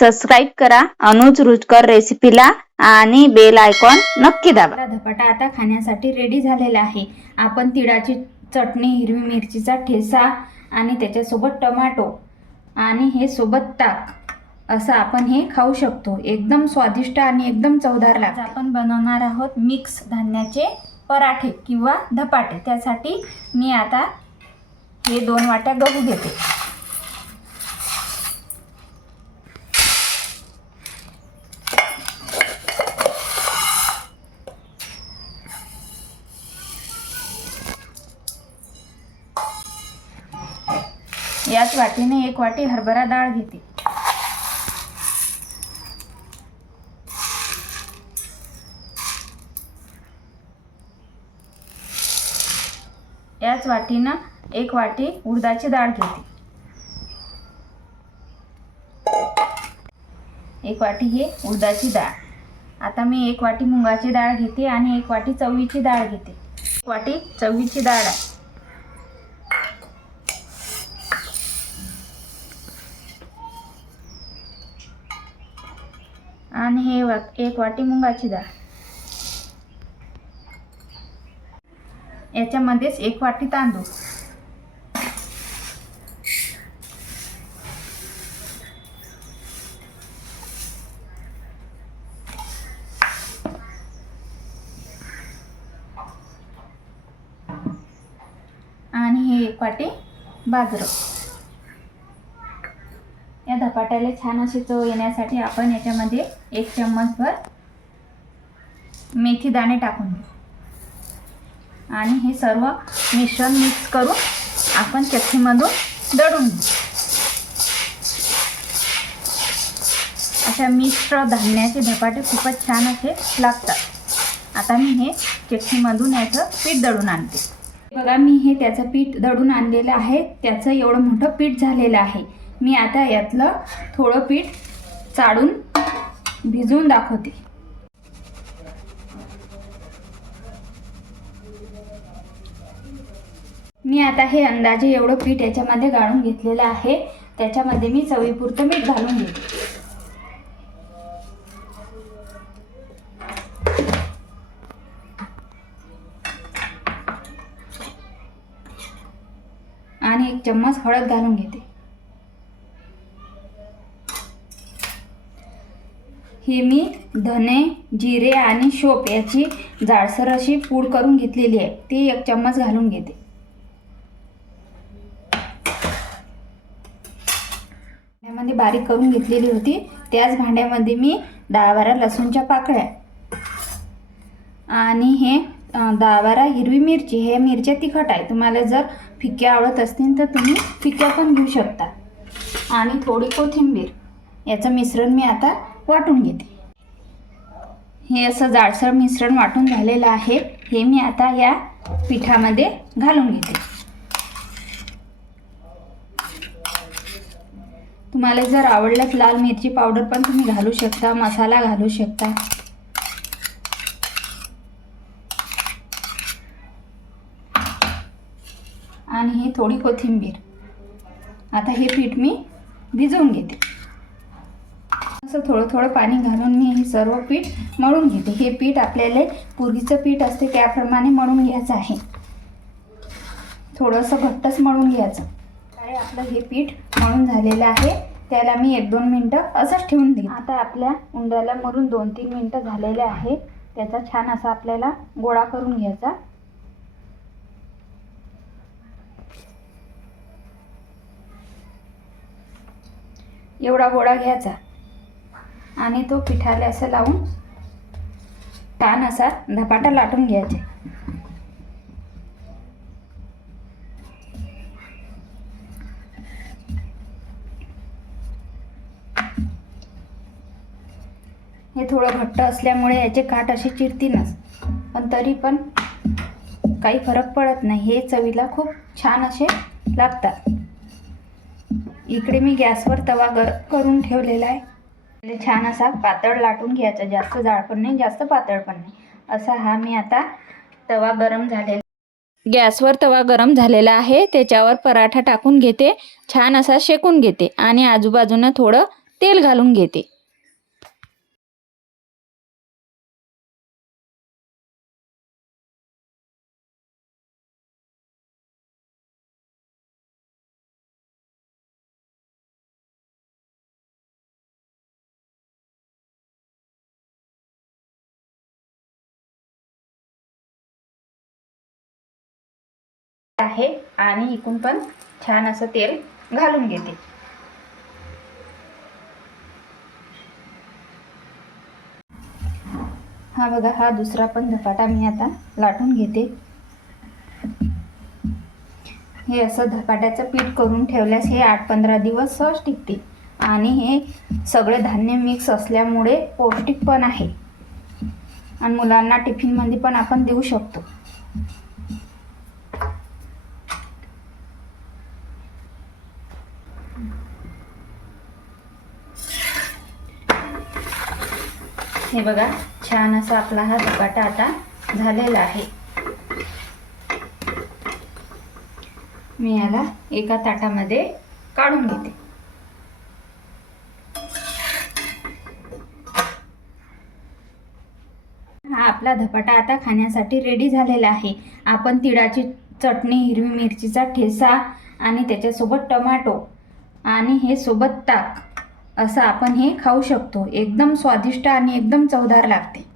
Subscribe करा. अनुज रुचकर रेसिपीला आणि बेल आयकॉन नक्की दाबा. धपाटा आता खाण्यासाठी रेडी झालेला आहे. आपण तिळाची चटणी हिरवी मिरचीचा ठेसा आणि त्याच्यासोबत टमाटो आणि हे सोबत ताक असं आपण हे खाऊ शकतो. एकदम स्वादिष्ट आणि एकदम चवदार लागतं. आपण बनवणार आहोत मिक्स धान्याचे पराठे किंवा धपाटे. त्यासाठी मी आता हे दोन वाट्या गहू घेते. याच वाटीने एक वाटी हरभरा डाळ घेते. याच वाटीनं एक वाटी उडदाची डाळ घेते. एक वाटी हे उडदाची डाळ. आता मी एक वाटी मुगाची डाळ घेते आणि एक वाटी चवळीची डाळ घेते. एक वाटी चवळीची डाळ आहे. आणि हे वा एक वाटी मुगाची डाळ. याच्यामध्येच एक वाटी तांदूळ. आणि हे एक वाटी बाजरं. धपाट्याला छान अशी चव येण्यासाठी आपण याच्यामध्ये एक चम्मचभर मेथी दाणे टाकून घेऊ. आणि हे सर्व मिश्रण मिक्स करून आपण चक्कीमधून दळून घेऊ. अशा मिश्र धान्याचे धपाटे खूपच छान असे लागतात. आता मी हे चक्कीमधून याचं पीठ दळून आणते. बघा मी हे त्याचं पीठ दळून आणलेलं आहे. त्याचं एवढं मोठं पीठ झालेलं आहे. मी आता यातलं थोडं पीठ चाळून भिजवून दाखवते. मी आता हे अंदाजे एवढं पीठ याच्यामध्ये गाळून घेतलेलं आहे. त्याच्यामध्ये मी चवीपुरतं मीठ घालून घेते. आणि एक चम्मच हळद घालून घेते. हे मी धने जिरे आणि शोप याची जाडसर अशी पूड करून घेतलेली आहे. ती एक चम्मच घालून घेते. भांड्यामध्ये बारीक करून घेतलेली होती. त्याच भांड्यामध्ये मी दहा बारा लसूणच्या पाकळ्या आणि हे दहा बारा हिरवी मिरची. हे मिरच्या तिखट आहे. तुम्हाला जर फिक्या आवडत असतील तर तुम्ही फिक्या पण घेऊ शकता. आणि थोडी कोथिंबीर. याचं मिश्रण मी आता वाटून घेते. हे असं जाडसर मिश्रण वाटून झालेलं आहे. हे मी आता या पिठामध्ये घालून घेते. तुम्हाला जर आवडलं लाल मिरची पावडर पण तुम्ही घालू शकता मसाला घालू शकता. आणि ही थोडी कोथिंबीर. आता हे पीठ मी भिजवून घेते. असं थोडं थोडं पाणी घालून मी हे सर्व पीठ मळून घेते. हे पीठ आपल्याला पूर्वीचं पीठ असते त्याप्रमाणे मळून घ्यायचं आहे. थोडंसं घट्टच मळून घ्यायचं. काय आपलं हे पीठ मळून झालेलं आहे त्याला मी एक दोन मिनटं असंच ठेवून देईन आता आपल्या उंड्याला मरून दोन तीन मिनटं झालेले आहे. त्याचा छान असा आपल्याला गोळा करून घ्यायचा. एवढा गोळा घ्यायचा. आणि तो पिठाला असं लावून छान असा धपाटा लाटून घ्यायचे. हे थोडं घट्ट असल्यामुळे याचे काठ असे चिरतीनच पण तरी पण काही फरक पडत नाही. हे चवीला खूप छान असे लागतात. इकडे मी गॅसवर तवा गर करून ठेवलेला आहे. म्हणजे छान असा पातळ लाटून घ्यायचा. जास्त जाड पण नाही जास्त पातळ पण नाही. असा हा मी आता तवा गरम झालेला गॅसवर तवा गरम झालेला आहे. त्याच्यावर पराठा टाकून घेते. छान असा शेकून घेते. आणि आजूबाजूनं थोडं तेल घालून घेते. आहे आणि इकून पण छान असं तेल घालून घेते. हा बघा हा दुसरा पण धपाटा मी आता लाटून घेते. हे असं धपाट्याचं पीठ करून ठेवल्यास हे आठ पंधरा दिवस सहज टिकते. आणि हे सगळे धान्य मिक्स असल्यामुळे पौष्टिक पण आहे. आणि मुलांना टिफिनमध्ये पण आपण देऊ शकतो. हे बघा छान असा आपला हा धपाटा आता झालेला आहे. मी याला एका ताटामध्ये काढून घेते. हा आपला धपाटा आता खाण्यासाठी रेडी झालेला आहे. आपण तिळाची चटणी हिरवी मिरचीचा ठेसा आणि त्याच्यासोबत टमाटो आणि हे सोबत ताक. असं आपण हे खाऊ शकतो. एकदम स्वादिष्ट आणि एकदम चवदार लागते.